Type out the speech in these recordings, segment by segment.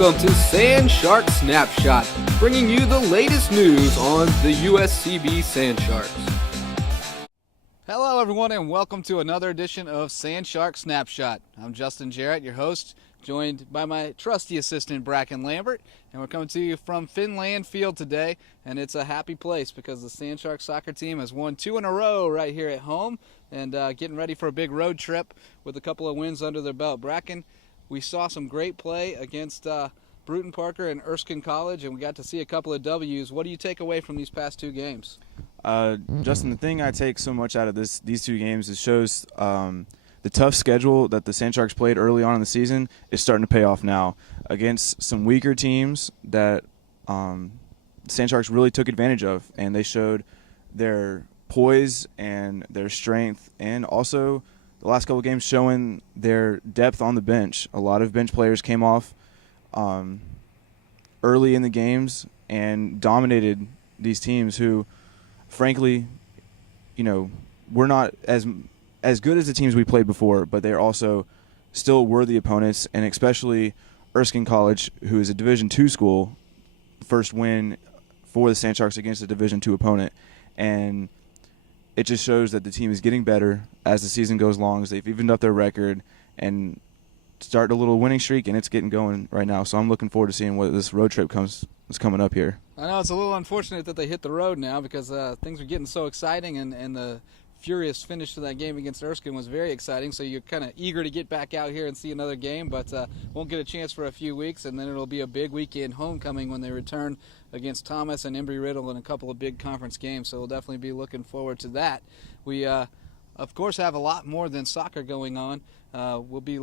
Welcome to Sand Shark Snapshot, bringing you the latest news on the USCB Sand Sharks. Hello everyone and welcome to another edition of Sand Shark Snapshot. I'm Justin Jarrett, your host, joined by my trusty assistant Brackin Lambert, and we're coming to you from Finland Field today, and it's a happy place because the Sand Shark soccer team has won 2 in a row right here at home and getting ready for a big road trip with a couple of wins under their belt. Brackin, we saw some great play against Brewton-Parker and Erskine College, and we got to see a couple of W's. What do you take away from these past 2 games? Justin, the thing I take so much out of these 2 games is shows the tough schedule that the Sand Sharks played early on in the season is starting to pay off now against some weaker teams that the Sand Sharks really took advantage of, and they showed their poise and their strength, and also the last couple of games showing their depth on the bench. A lot of bench players came off early in the games and dominated these teams who, frankly, you know, we're not as good as the teams we played before, but they're also still worthy opponents, and especially Erskine College, who is a Division II school, first win for the Sand Sharks against a Division II opponent. And it just shows that the team is getting better as the season goes along, as they've evened up their record and started a little winning streak, and it's getting going right now. So I'm looking forward to seeing what this road trip is coming up here. I know it's a little unfortunate that they hit the road now because things are getting so exciting, and the furious finish to that game against Erskine was very exciting, so you're kind of eager to get back out here and see another game, but won't get a chance for a few weeks, and then it'll be a big weekend homecoming when they return against Thomas and Embry-Riddle in a couple of big conference games, so we'll definitely be looking forward to that. We of course have a lot more than soccer going on. We'll be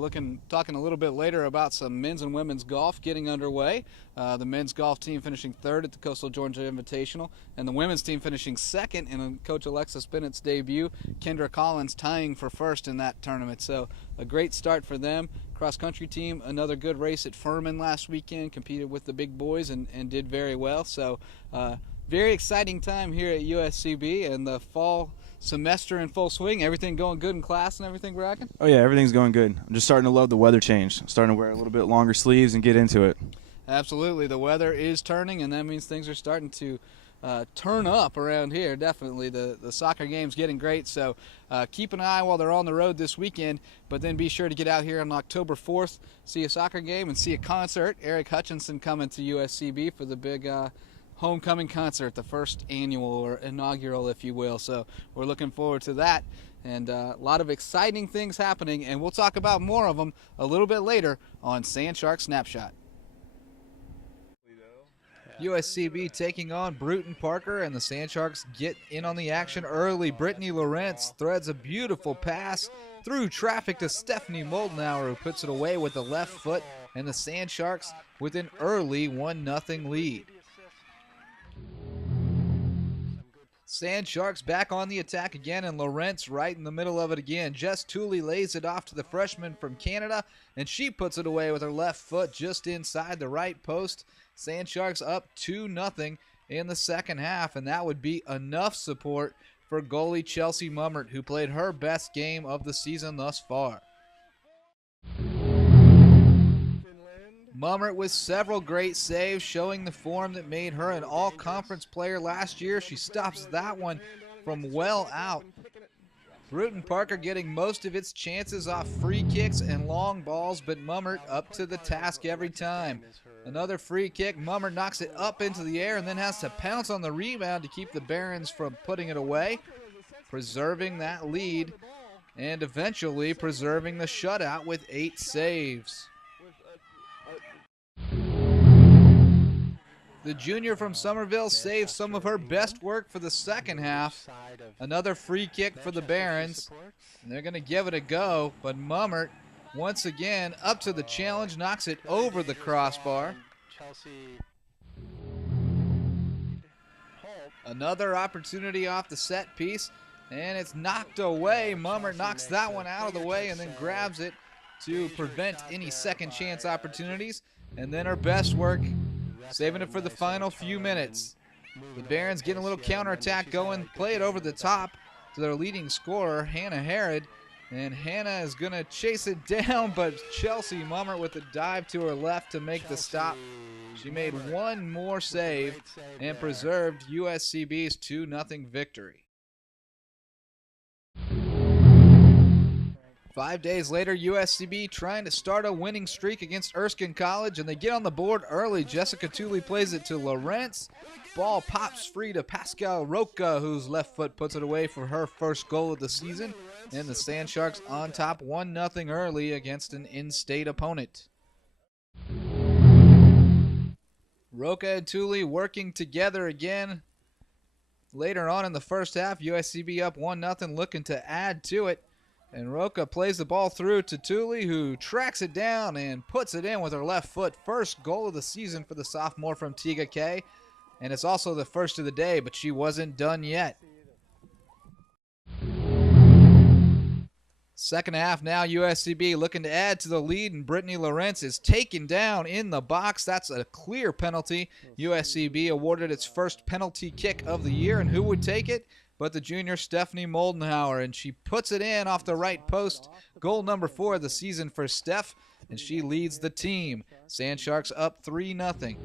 talking a little bit later about some men's and women's golf getting underway. The men's golf team finishing 3rd at the Coastal Georgia Invitational, and the women's team finishing 2nd in Coach Alexis Bennett's debut. Kendra Collins tying for 1st in that tournament, so a great start for them. Cross-country team, another good race at Furman last weekend, competed with the big boys and did very well. So very exciting time here at USCB, and the fall semester in full swing. Everything going good in class and everything, Brackin? Oh, yeah, everything's going good. I'm just starting to love the weather change. I'm starting to wear a little bit longer sleeves and get into it. Absolutely. The weather is turning, and that means things are starting to turn up around here. Definitely. The soccer game's getting great, so keep an eye while they're on the road this weekend, but then be sure to get out here on October 4th, see a soccer game and see a concert. Eric Hutchinson coming to USCB for the big homecoming concert, the first annual or inaugural, if you will. So we're looking forward to that, and a lot of exciting things happening, and we'll talk about more of them a little bit later on Sand Shark Snapshot. USCB taking on Brewton-Parker, and the Sand Sharks get in on the action early. Brittany Lawrence threads a beautiful pass through traffic to Stephanie Moldenauer, who puts it away with the left foot, and the Sand Sharks with an early 1-0 lead. Sand Sharks back on the attack again, and Lawrence right in the middle of it again. Jess Tooley lays it off to the freshman from Canada, and she puts it away with her left foot just inside the right post. Sand Sharks up 2-0 in the second half, and that would be enough support for goalie Chelsea Mummert, who played her best game of the season thus far. Mummert with several great saves, showing the form that made her an all-conference player last year. She stops that one from well out. Brewton-Parker getting most of its chances off free kicks and long balls, but Mummert up to the task every time. Another free kick, Mummert knocks it up into the air and then has to pounce on the rebound to keep the Barons from putting it away, preserving that lead and eventually preserving the shutout with 8 saves. The junior from Somerville saves some of her best work for the second half. Another free kick for the Barons, and they're going to give it a go, but Mummert, once again, up to the challenge, knocks it over the crossbar. Another opportunity off the set piece, and it's knocked away. Mummert knocks that one out of the way and then grabs it to prevent any second chance opportunities. And then her best work, saving it for the final few minutes. The Barons getting a little counterattack going, play it over the top to their leading scorer, Hannah Herod, And Hannah is going to chase it down, but Chelsea Mummert with a dive to her left to make the stop. She made one more save and preserved USCB's 2-0 victory. 5 days later, USCB trying to start a winning streak against Erskine College, and they get on the board early. Jessica Tooley plays it to Lawrence. Ball pops free to Pascal Roca, whose left foot puts it away for her first goal of the season. And the Sand Sharks on top 1-0 early against an in-state opponent. Roca and Tooley working together again. Later on in the first half, USCB up 1-0, looking to add to it. And Roca plays the ball through to Tooley, who tracks it down and puts it in with her left foot. First goal of the season for the sophomore from Tiga K. And it's also the first of the day, but she wasn't done yet. Second half now, USCB looking to add to the lead, and Brittany Lawrence is taken down in the box. That's a clear penalty. USCB awarded its first penalty kick of the year, and who would take it but the junior Stephanie Moldenhauer, and she puts it in off the right post. Goal number 4 of the season for Steph, and she leads the team. Sand Sharks up 3-0.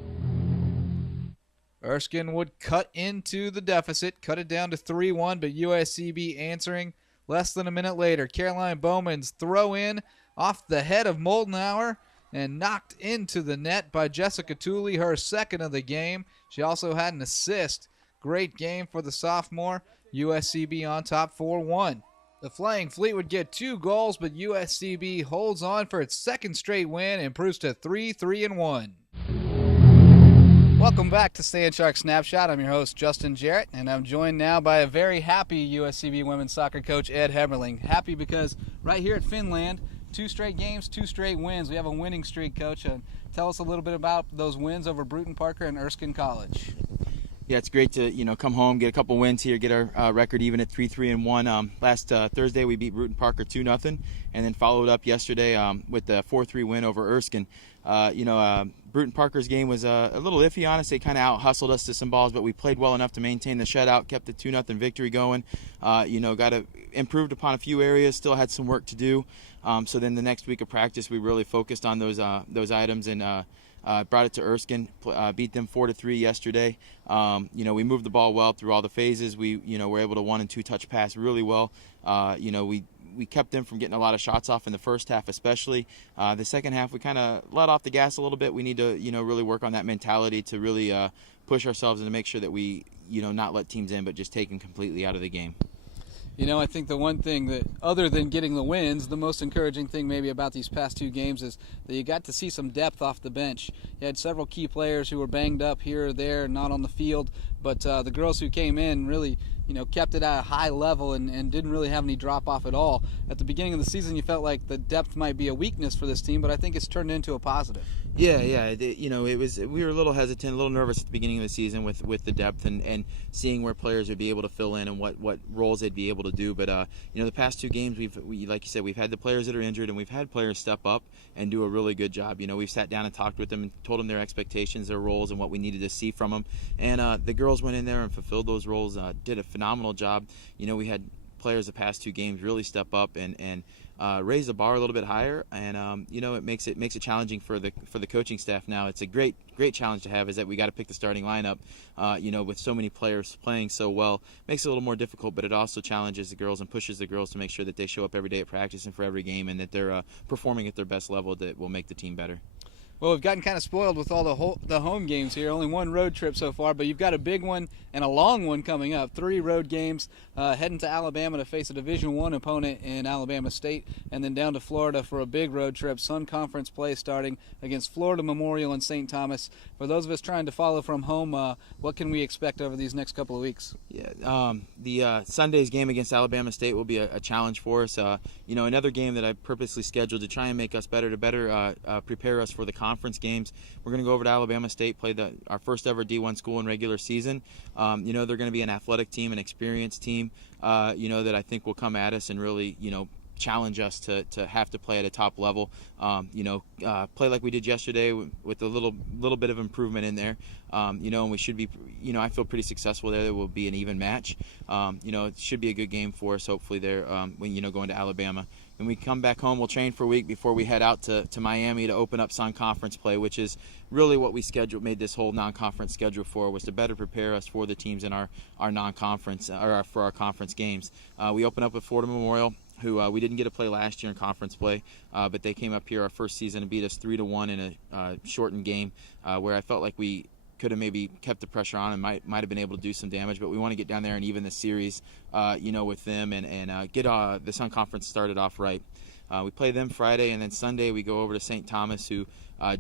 Erskine would cut into the deficit, cut it down to 3-1, but USCB answering less than a minute later. Caroline Bowman's throw in off the head of Moldenhauer and knocked into the net by Jessica Tooley, her second of the game. She also had an assist. Great game for the sophomore. USCB on top 4-1. The Flying Fleet would get 2 goals, but USCB holds on for its second straight win and improves to 3-3-1. Welcome back to Sand Shark Snapshot. I'm your host, Justin Jarrett, and I'm joined now by a very happy USCB women's soccer coach, Ed Heberling. Happy because right here at Finland, 2 straight games, 2 straight wins. We have a winning streak, Coach. Tell us a little bit about those wins over Brewton-Parker and Erskine College. Yeah, it's great to come home, get a couple wins here, get our record even at 3-3-1. Last Thursday we beat Brewton-Parker 2-0, and then followed up yesterday with the 4-3 win over Erskine. Brewton-Parker's game was a little iffy, honestly. They kind of out-hustled us to some balls, but we played well enough to maintain the shutout, kept the 2-0 victory going. Improved upon a few areas, still had some work to do. So then the next week of practice, we really focused on those items and brought it to Erskine, beat them 4-3 yesterday. We moved the ball well through all the phases. We were able to 1- and 2-touch pass really well. We kept them from getting a lot of shots off in the first half, especially. The second half, we kind of let off the gas a little bit. We need to really work on that mentality to really push ourselves and to make sure that we not let teams in, but just take them completely out of the game. I think the one thing that, other than getting the wins, the most encouraging thing maybe about these past 2 games is that you got to see some depth off the bench. You had several key players who were banged up here or there, not on the field, but the girls who came in really kept it at a high level and didn't really have any drop-off at all. At the beginning of the season, you felt like the depth might be a weakness for this team, but I think it's turned into a positive. Yeah. It was. We were a little hesitant, a little nervous at the beginning of the season with the depth and seeing where players would be able to fill in and what roles they'd be able to do. But the past 2 games, we like you said, we've had the players that are injured, and we've had players step up and do a really good job. We've sat down and talked with them and told them their expectations, their roles, and what we needed to see from them. And the girls went in there and fulfilled those roles. Did a phenomenal job. We had players the past 2 games really step up and raise the bar a little bit higher, and it makes it challenging for the coaching staff now. It's a great challenge to have, is that we got to pick the starting lineup. With so many players playing so well, makes it a little more difficult, but it also challenges the girls and pushes the girls to make sure that they show up every day at practice and for every game, and that they're performing at their best level that will make the team better. Well, we've gotten kind of spoiled with all the home games here. Only 1 road trip so far, but you've got a big one and a long one coming up. 3 road games, heading to Alabama to face a Division I opponent in Alabama State, and then down to Florida for a big road trip. Sun Conference play starting against Florida Memorial and St. Thomas. For those of us trying to follow from home, what can we expect over these next couple of weeks? Yeah, the Sunday's game against Alabama State will be a challenge for us. Another game that I purposely scheduled to try and make us better, prepare us for the conference games. We're going to go over to Alabama State, play our first ever D1 school in regular season. They're going to be an athletic team, an experienced team, that I think will come at us and really, challenge us to have to play at a top level. Play like we did yesterday with a little bit of improvement in there. And we should be, I feel pretty successful there. There will be an even match. It should be a good game for us, hopefully, there, going to Alabama. When we come back home, we'll train for a week before we head out to Miami to open up non-conference play, which is really what we made this whole non-conference schedule for, was to better prepare us for the teams in our non-conference, or for our conference games. We open up with Florida Memorial, who we didn't get to play last year in conference play, but they came up here our first season and beat us 3-1 in a shortened game, where I felt like we could have maybe kept the pressure on and might have been able to do some damage, but we want to get down there and even the series, with them and get the Sun Conference started off right. We play them Friday, and then Sunday we go over to St. Thomas, who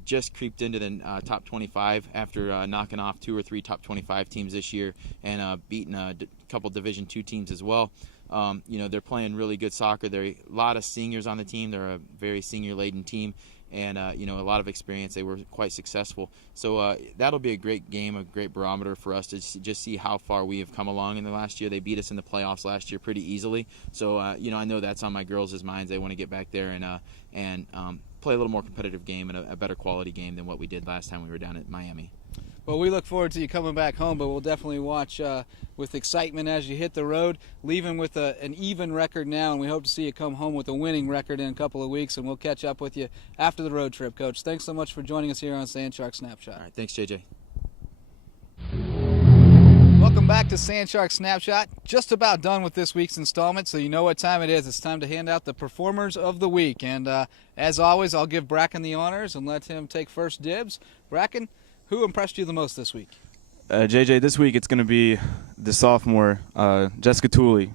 just creeped into the top 25 after knocking off 2 or 3 top 25 teams this year and beating a couple Division II teams as well. They're playing really good soccer. There are a lot of seniors on the team. They're a very senior-laden team. And, a lot of experience. They were quite successful. So that'll be a great game, a great barometer for us to just see how far we have come along in the last year. They beat us in the playoffs last year pretty easily. So, I know that's on my girls' minds. They want to get back there and play a little more competitive game and a better quality game than what we did last time we were down at Miami. Well, we look forward to you coming back home, but we'll definitely watch with excitement as you hit the road, leaving with an even record now, and we hope to see you come home with a winning record in a couple of weeks, and we'll catch up with you after the road trip, Coach. Thanks so much for joining us here on Sand Shark Snapshot. All right, thanks, JJ. Welcome back to Sand Shark Snapshot. Just about done with this week's installment, so you know what time it is. It's time to hand out the Performers of the Week, and as always, I'll give Brackin the honors and let him take first dibs. Brackin, who impressed you the most this week? JJ, this week it's going to be the sophomore, Jessica Tooley.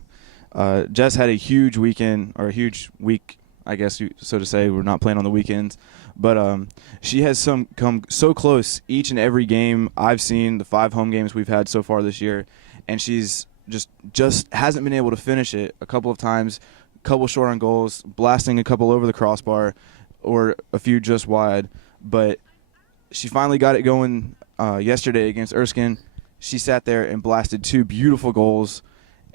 Jess had a huge weekend, or a huge week, I guess, so to say. We're not playing on the weekends. But she has come so close each and every game I've seen, the 5 home games we've had so far this year, and she's just hasn't been able to finish it a couple of times, a couple short on goals, blasting a couple over the crossbar, or a few just wide. But she finally got it going yesterday against Erskine. She sat there and blasted 2 beautiful goals,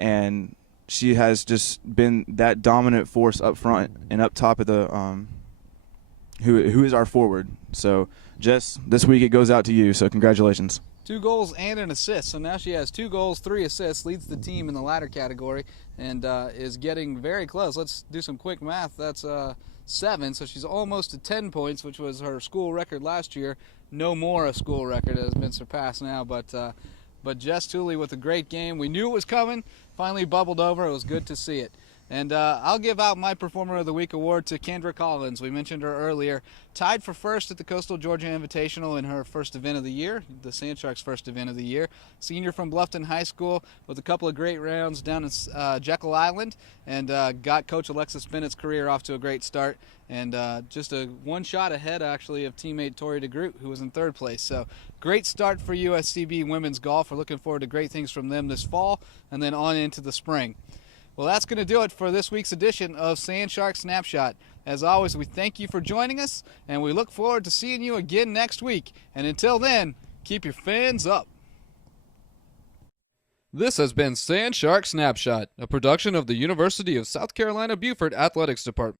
and she has just been that dominant force up front and up top of the who is our forward. So, Jess, this week it goes out to you, so congratulations. 2 goals and an assist. So now she has 2 goals, 3 assists, leads the team in the latter category, and is getting very close. Let's do some quick math. That's 7, so she's almost to 10 points, which was her school record last year. No more a school record. It has been surpassed now, but Jess Tooley with a great game. We knew it was coming. Finally bubbled over. It was good to see it. And I'll give out my Performer of the Week award to Kendra Collins. We mentioned her earlier. Tied for first at the Coastal Georgia Invitational in her first event of the year, the Sand Sharks' first event of the year. Senior from Bluffton High School with a couple of great rounds down in Jekyll Island, and got Coach Alexis Bennett's career off to a great start. And just a 1 shot ahead, actually, of teammate Tori DeGroot, who was in 3rd place. So great start for USCB women's golf. We're looking forward to great things from them this fall and then on into the spring. Well, that's going to do it for this week's edition of Sand Shark Snapshot. As always, we thank you for joining us, and we look forward to seeing you again next week. And until then, keep your fins up. This has been Sand Shark Snapshot, a production of the University of South Carolina Beaufort Athletics Department.